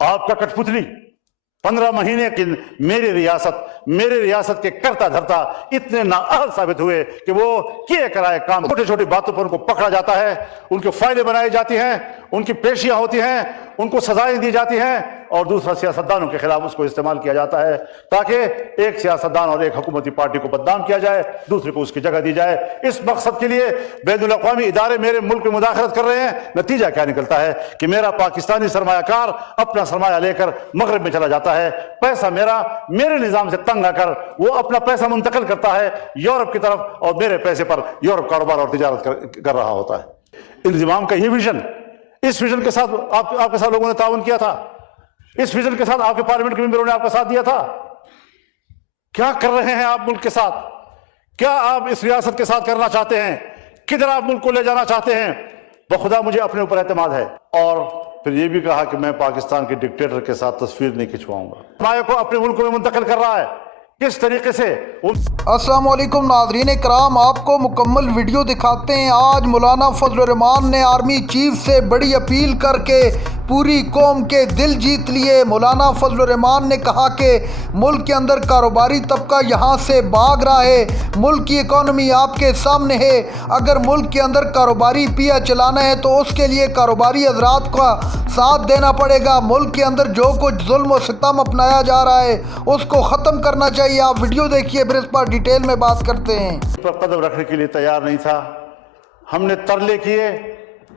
आपका कठपुतली 15 महीने की मेरी रियासत के करता धरता इतने नाअहल साबित हुए कि वो किए कराए काम, छोटी छोटी बातों पर उनको पकड़ा जाता है, उनके फायदे बनाई जाती हैं, उनकी पेशियां होती हैं, उनको सजाएं दी जाती हैं और दूसरा सियासतदानों के खिलाफ उसको इस्तेमाल किया जाता है ताकि एक सियासतदान और एक हुकूमती पार्टी को बदनाम किया जाए, दूसरे को उसकी जगह दी जाए। इस मकसद के लिए बैनुल अक़वामी इदारे मेरे मुल्क में मुदाखलत कर रहे हैं। नतीजा क्या निकलता है कि मेरा पाकिस्तानी सरमायाकार अपना सरमाया लेकर मगरब में चला जाता है, पैसा मेरे निजाम से तंग आकर वो अपना पैसा मुंतकिल करता है यूरोप की तरफ और मेरे पैसे पर यूरोप कारोबार और तिजारत कर रहा होता है। इंतजाम का ये विजन, इस विजन के साथ आपके साथ लोगों ने ताउन किया था, इस विजन के साथ आपके पार्लियामेंट के मेंबरों ने आपका साथ दिया था। क्या कर रहे हैं आप मुल्क के साथ? क्या आप इस रियासत के साथ करना चाहते हैं? किधर आप मुल्क को ले जाना चाहते हैं? बखुदा मुझे अपने ऊपर एतमाद है। और फिर ये भी कहा कि मैं पाकिस्तान के डिक्टेटर के साथ तस्वीर नहीं खिंचवाऊंगा। माया को अपने मुल्क में मुंतकिल कर रहा है, किस तरीके से? अस्सलाम वालेकुम नाज़रीन कराम, आपको मुकम्मल वीडियो दिखाते हैं। आज मौलाना फजल रहमान ने आर्मी चीफ से बड़ी अपील करके पूरी कौम के दिल जीत लिए। मौलाना फजल रहमान ने कहा कि मुल्क के अंदर कारोबारी तबका यहाँ से भाग रहा है, मुल्क की इकॉनमी आपके सामने है। अगर मुल्क के अंदर कारोबारी पिया चलाना है तो उसके लिए कारोबारी हजरात का साथ देना पड़ेगा। मुल्क के अंदर जो कुछ जुल्म और सितम अपनाया जा रहा है उसको ख़त्म करना चाहिए। आप वीडियो देखिए, फिर इस पर डिटेल में बात करते हैं। पर कदम रखने के लिए तैयार नहीं था। हमने तरले किए,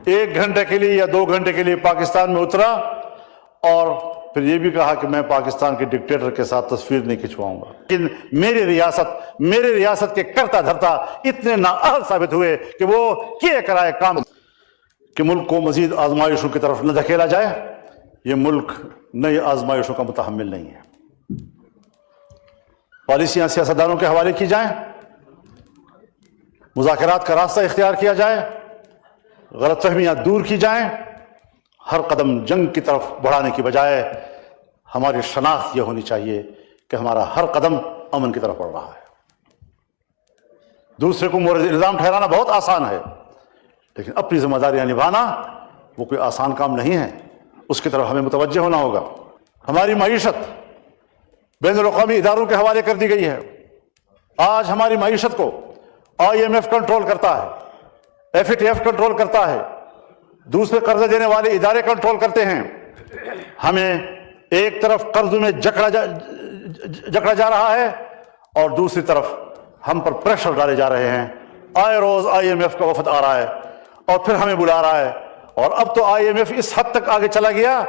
1 घंटे के लिए या 2 घंटे के लिए पाकिस्तान में उतरा और फिर ये भी कहा कि मैं पाकिस्तान के डिक्टेटर के साथ तस्वीर नहीं खिंचवाऊंगा। लेकिन मेरी रियासत के करता धरता इतने नाअहल साबित हुए कि वो किए कराए काम कि मुल्क को मजीद आजमाइशों की तरफ न धकेला जाए। ये मुल्क नई आजमाइशों का मुतहम्मिल नहीं है। पॉलिसियां सियासतदानों के हवाले की जाएं, मुज़ाकरात का रास्ता इख्तियार किया जाए, गलतफहमियां दूर की जाएं, हर कदम जंग की तरफ बढ़ाने की बजाय हमारी शनाख्त यह होनी चाहिए कि हमारा हर कदम अमन की तरफ बढ़ रहा है। दूसरे को मोर्द इल्जाम ठहराना बहुत आसान है, लेकिन अपनी जिम्मेदारियां निभाना वो कोई आसान काम नहीं है। उसकी तरफ हमें मुतवज्जे होना होगा। हमारी मईशत बैनुल अक़वामी इदारों के हवाले कर दी गई है। आज हमारी मईशत को IMF कंट्रोल करता है, FATF कंट्रोल करता है, दूसरे कर्ज देने वाले इदारे कंट्रोल करते हैं। हमें एक तरफ कर्ज में जकड़ा जा रहा है और दूसरी तरफ हम पर प्रेशर डाले जा रहे हैं। आए रोज IMF का वफद आ रहा है और फिर हमें बुला रहा है। और अब तो IMF इस हद तक आगे चला गया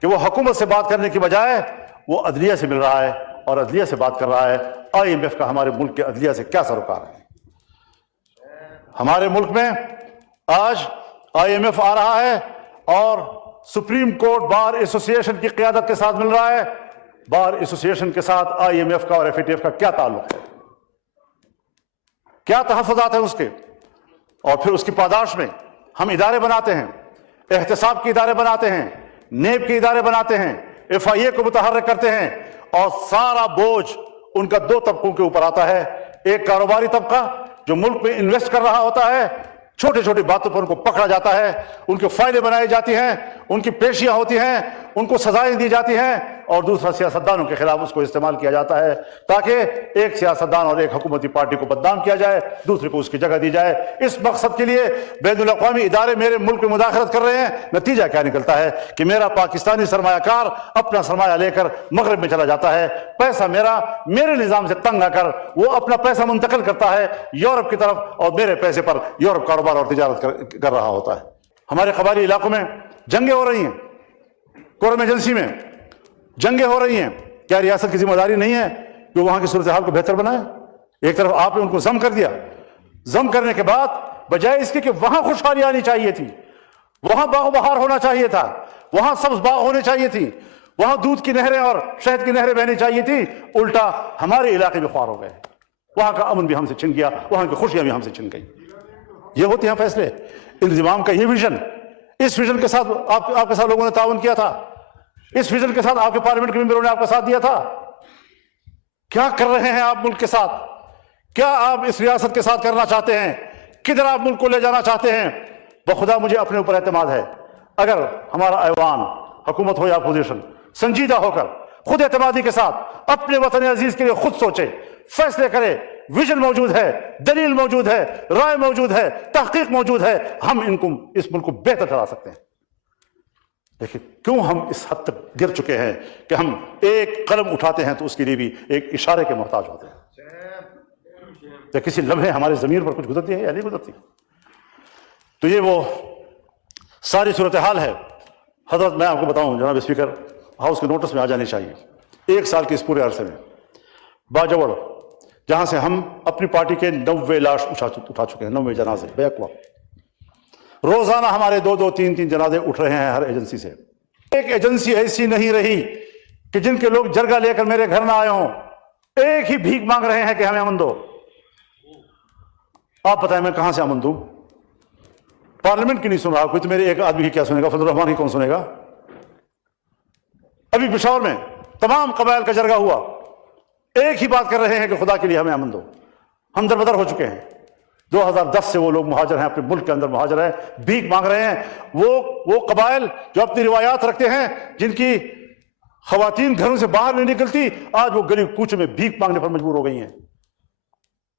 कि वो हुकूमत से बात करने की बजाय वो अदलिया से मिल रहा है और अदलिया से बात कर रहा है। IMF का हमारे मुल्क के अदलिया से क्या सरोकार है? हमारे मुल्क में आज IMF आ रहा है और सुप्रीम कोर्ट बार एसोसिएशन की क़यादत के साथ मिल रहा है। बार एसोसिएशन के साथ IMF का और FATF का क्या ताल्लुक है? क्या तहफ़्फ़ुज़ात है उसके? और फिर उसकी पादाश में हम इदारे बनाते हैं, एहतसाब के इदारे बनाते हैं, नेब के इदारे बनाते हैं, FIA को मुतहर्रिक करते हैं और सारा बोझ उनका 2 तबकों के ऊपर आता है। एक कारोबारी तबका जो मुल्क में इन्वेस्ट कर रहा होता है, छोटी छोटी बातों पर उनको पकड़ा जाता है, उनके फायदे बनाई जाती हैं, उनकी पेशियां होती हैं, उनको सजाएं दी जाती हैं और दूसरा सियासतदानों के खिलाफ उसको इस्तेमाल किया जाता है ताकि एक सियासतदान और एक हुकूमती पार्टी को बदनाम किया जाए, दूसरे को उसकी जगह दी जाए। इस मकसद के लिए बैनुल अक़वामी इदारे मेरे मुल्क में मुदाखलत कर रहे हैं। नतीजा क्या निकलता है कि मेरा पाकिस्तानी सरमायाकार अपना सरमाया लेकर मगरब में चला जाता है, पैसा मेरे निजाम से तंग आकर वो अपना पैसा मुंतकिल करता है यूरोप की तरफ और मेरे पैसे पर यूरोप कारोबार और तिजारत कर रहा होता है। हमारे कबायली इलाकों में जंगें हो रही हैं, कोरम एजेंसी में जंगें हो रही हैं। क्या रियासत की जिम्मेदारी नहीं है कि वहां की सूरत हाल को बेहतर बनाए? एक तरफ आपने उनको जम कर दिया, जम करने के बाद बजाय इसके कि वहां खुशहाली आनी चाहिए थी, वहां बाग बहार होना चाहिए था, वहां सब्ज बाग होने चाहिए थी, वहां दूध की नहरें और शहद की नहरें बहनी चाहिए थी, उल्टा हमारे इलाके में ख्वार हो गए। वहां का अमन भी हमसे छिन गया, वहां की खुशियां भी हमसे छिन गई। ये होते हैं फैसले। इंतजाम का ये विजन, इस विजन के साथ आपके साथ लोगों ने ताउन किया था, इस विजन के साथ आपके पार्लियामेंट के मेंबरों ने आपका साथ दिया था। क्या कर रहे हैं आप मुल्क के साथ? क्या आप इस रियासत के साथ करना चाहते हैं? किधर आप मुल्क को ले जाना चाहते हैं? बखुदा मुझे अपने ऊपर एतमाद है। अगर हमारा ऐवान, हुकूमत हो या अपोजिशन, संजीदा होकर खुद एतमादी के साथ अपने वतन अजीज के लिए खुद सोचे, फैसले करे। विजन मौजूद है, दलील मौजूद है, राय मौजूद है, तहकीक मौजूद है। हम इस मुल्क को बेहतर चला सकते हैं। देखिए क्यों हम इस हद तक गिर चुके हैं कि हम एक कलम उठाते हैं तो उसके लिए भी एक इशारे के मोहताज होते हैं। तो किसी लम्हे हमारे ज़मीर पर कुछ गुजरती है या नहीं गुजरती। तो ये वो सारी सूरत हाल है। हजरत मैं आपको बताऊं, जनाब स्पीकर, हाउस के नोटिस में आ जानी चाहिए। 1 साल के इस पूरे अरसे में बाजवड़, जहां से हम अपनी पार्टी के 90 लाश उठा चुके हैं, 90 जनाजे बेअक़वा। रोजाना हमारे 2-2, 3-3 जनाजे उठ रहे हैं हर एजेंसी से। एक एजेंसी ऐसी नहीं रही कि जिनके लोग जरगा लेकर मेरे घर ना आए हों। एक ही भीख मांग रहे हैं कि हमें अमन दो। आप बताएं मैं कहां से अमन दूं? पार्लियामेंट की नहीं सुन रहा कोई, तो मेरे एक आदमी की क्या सुनेगा? फजल रहमान की कौन सुनेगा? अभी पेशावर में तमाम कबाइल का जरगा हुआ, एक ही बात कर रहे हैं कि खुदा के लिए हमें अमन दो। हम दरबदर हो चुके हैं। 2010 से वो लोग मुहाजिर हैं, अपने मुल्क के अंदर मुहाजिर हैं, भीख मांग रहे हैं। वो कबाइल जो अपनी रिवायात रखते हैं, जिनकी खवातीन घरों से बाहर नहीं निकलती, आज वो गरीब कूचे में भीख मांगने पर मजबूर हो गई हैं।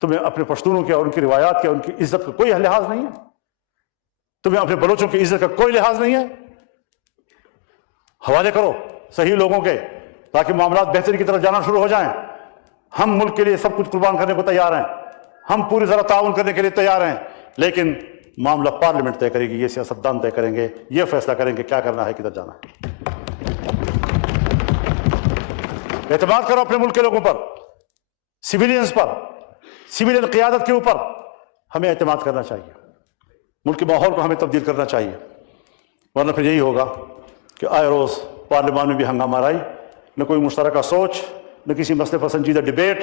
तुम्हें अपने पश्तूनों के और उनकी रिवायात के, उनकी इज्जत का कोई लिहाज नहीं है। तुम्हें अपने बलोचों की इज्जत का कोई लिहाज नहीं है। हवाले करो सही लोगों के, ताकि मामला बेहतरी की तरफ जाना शुरू हो जाएं। हम मुल्क के लिए सब कुछ कुर्बान करने को तैयार हैं, हम पूरी तरह ताउन करने के लिए तैयार हैं, लेकिन मामला पार्लियामेंट तय करेगी, ये सियासतदान तय करेंगे, ये फैसला करेंगे क्या करना है, किधर जाना है। एतमाद करो अपने मुल्क के लोगों पर, सिविलियंस पर, सिविलियन क़ियादत के ऊपर हमें एतमाद करना चाहिए। मुल्क के माहौल को हमें तब्दील करना चाहिए, वरना फिर यही होगा कि आए रोज़ पार्लियामान में भी हंगामा राई, न कोई मुश्तरका सोच, न किसी मसले पर संजीदा डिबेट,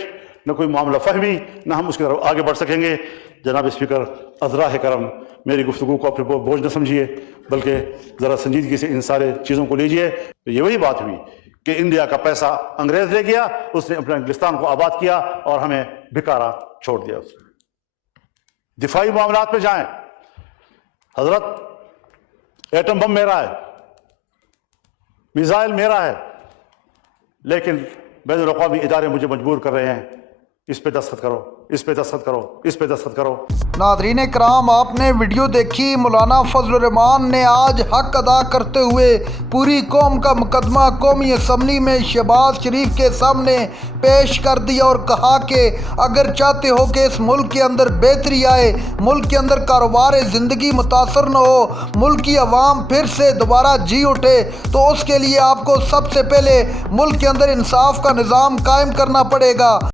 न कोई मामला फहमी, न हम उसकी तरफ आगे बढ़ सकेंगे। जनाब स्पीकर, अज़रा करम, मेरी गुफ्तगू को अपने बोझ न समझिए, बल्कि ज़रा संजीदगी से इन सारे चीज़ों को लीजिए। तो ये वही बात हुई कि इंडिया का पैसा अंग्रेज़ ले गया, उसने अपने इंग्लिस्तान को आबाद किया और हमें भिकारा छोड़ दिया। उसने दिफाई मामलात में जाएं। हजरत एटम बम मेरा है, मिसाइल मेरा है, लेकिन बैनुल अक़वामी इदारे मुझे मजबूर कर रहे हैं, इस पे दस्तखत करो, इस पे दस्तखत करो, इस पे दस्तखत करो। नाज़रीन कराम, आपने वीडियो देखी। मौलाना फजल रहमान ने आज हक अदा करते हुए पूरी कौम का मुकदमा कौमी असम्बली में शहबाज शरीफ के सामने पेश कर दिया और कहा कि अगर चाहते हो कि इस मुल्क के अंदर बेहतरी आए, मुल्क के अंदर कारोबार ज़िंदगी मुतासर न हो, मुल्क की आवाम फिर से दोबारा जी उठे, तो उसके लिए आपको सबसे पहले मुल्क के अंदर इंसाफ का निज़ाम कायम करना पड़ेगा।